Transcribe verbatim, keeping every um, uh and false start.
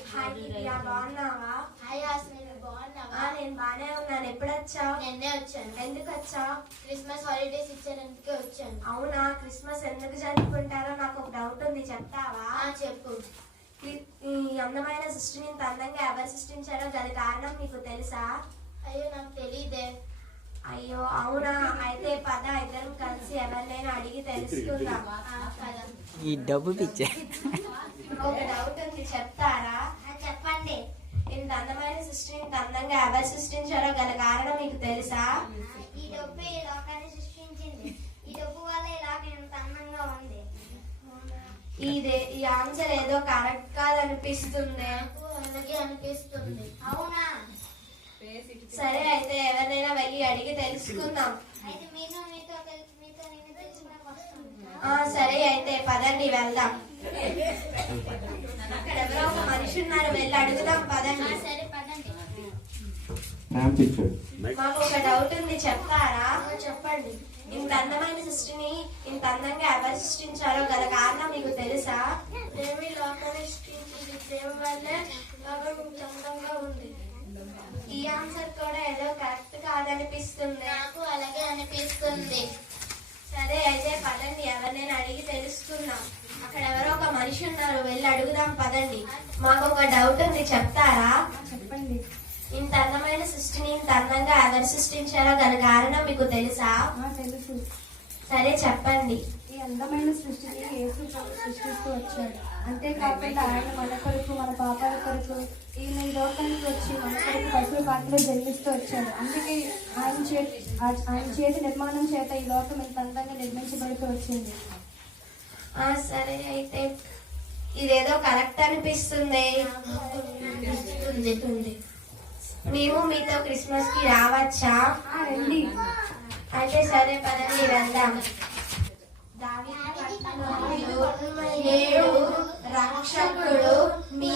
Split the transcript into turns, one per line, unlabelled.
Hi దివ్య, బాగున్నావా?
Hi Hasni, బాగున్నావా?
నేను బాగానే ఉన్నాను. ఎప్పుడు వచ్చావు?
నిన్నే వచ్చాను.
ఎందుకు వచ్చావు?
క్రిస్మస్ హాలిడేస్ ఇచ్చేందుకే వచ్చాను.
అవునా? క్రిస్మస్ ఎందుకు జరుపుకుంటారో నాకు ఒక డౌట్ ఉంది, చెప్తావా?
చెప్పు.
ఈ అందమైన సృష్టిని ఇంత అందంగా ఎవరు సృష్టించారో గల కారణం మీకు తెలుసా?
అయ్యో నాకు తెలీదే.
అయ్యో అవునా? అయితే పద ఇద్దరం కలిసి ఎవరినైనా అడిగి తెలుసుకుందాం.
ఈ డబ్బు పిచ్చే.
ఒక డౌట్ ఉంది, చెప్తారా?
చెప్పండి.
ఇంత అందమైన సృష్టిని ఇంత అందంగా ఎవరు సృష్టించారో గల కారణం మీకు తెలుసా?
ఈ డబ్బు ఈ లోకాన్ని సృష్టించింది. ఈ డబ్బు వల్ల ఈ లోకం ఎంత అందంగా ఉంది.
ఇదే ఈ ఆన్సర్ ఏదో కరెక్ట్ కాదనిపిస్తుంది.
నాకు అలాగే అనిపిస్తుంది. అవునా?
సరే, అయితే ఎవరినైనా వెళ్ళి అడిగి తెలుసుకుందాం.
అయితే మీరు మీతో కలిసి మీతో నేను తెలుసుకోవడానికి వస్తాను.
ఆ సరే, అయితే పదండి వెళ్దాం. అక్కడ ఎవరో ఒక మనిషి ఉన్నారు, వెళ్ళి అడుగుదాం పదండి.
సరే పదండి.
మాకు ఒక డౌట్ ఉంది, చెప్తారా? చెప్పండి. ఇంత అందమైన సృష్టిని ఇంత అందంగా ఎవరు సృష్టించారో గల కారణం మీకు తెలుసా?
ప్రేమి లోకాన్ని సృష్టించింది. ప్రేమ వల్లే లోకం ఇంత అందంగా ఉంది.
ఈ ఆన్సర్ కూడా ఏదో కరెక్ట్ కాదనిపిస్తుంది.
నాకు అలాగే అనిపిస్తుంది.
సరే, అయితే పదండి ఎవరినైనా అడిగి తెలుసుకుందాం. అక్కడ ఎవరో ఒక మనిషి ఉన్నారు, వెళ్ళి అడుగుదాం పదండి. మాకు ఒక డౌట్ ఉంది, చెప్తారా?
చెప్పండి.
ఇంత అందమైన సృష్టిని ఇంత అందంగా ఎవరు సృష్టించారో గల కారణం మీకు తెలుసా?
తెలుసు.
సరే చెప్పండి.
ఈ అందమైన సృష్టిని యేసు ప్రభు సృష్టిస్తూ వచ్చాడు. అంతేకాకుండా ఆయన మన కొరకు మన పాపాల కొరకు ఈయన ఈ లోకానికి వచ్చి మన కొరకు పశువుల పాటలో జన్మిస్తూ వచ్చాడు. అందుకే ఆయన చేతి ఆయన చేతి నిర్మాణం చేత ఈ లోకం ఇంత అందంగా నిర్మించబడుతూ వచ్చింది.
ఆ సరే, అయితే ఇదేదో కరెక్ట్ అనిపిస్తుంది. మేము మీతో క్రిస్మస్ కి రావచ్చా?
రండి.
అయితే సరే పదండి వెళ్దాం. నేడు రక్షకుడు మీ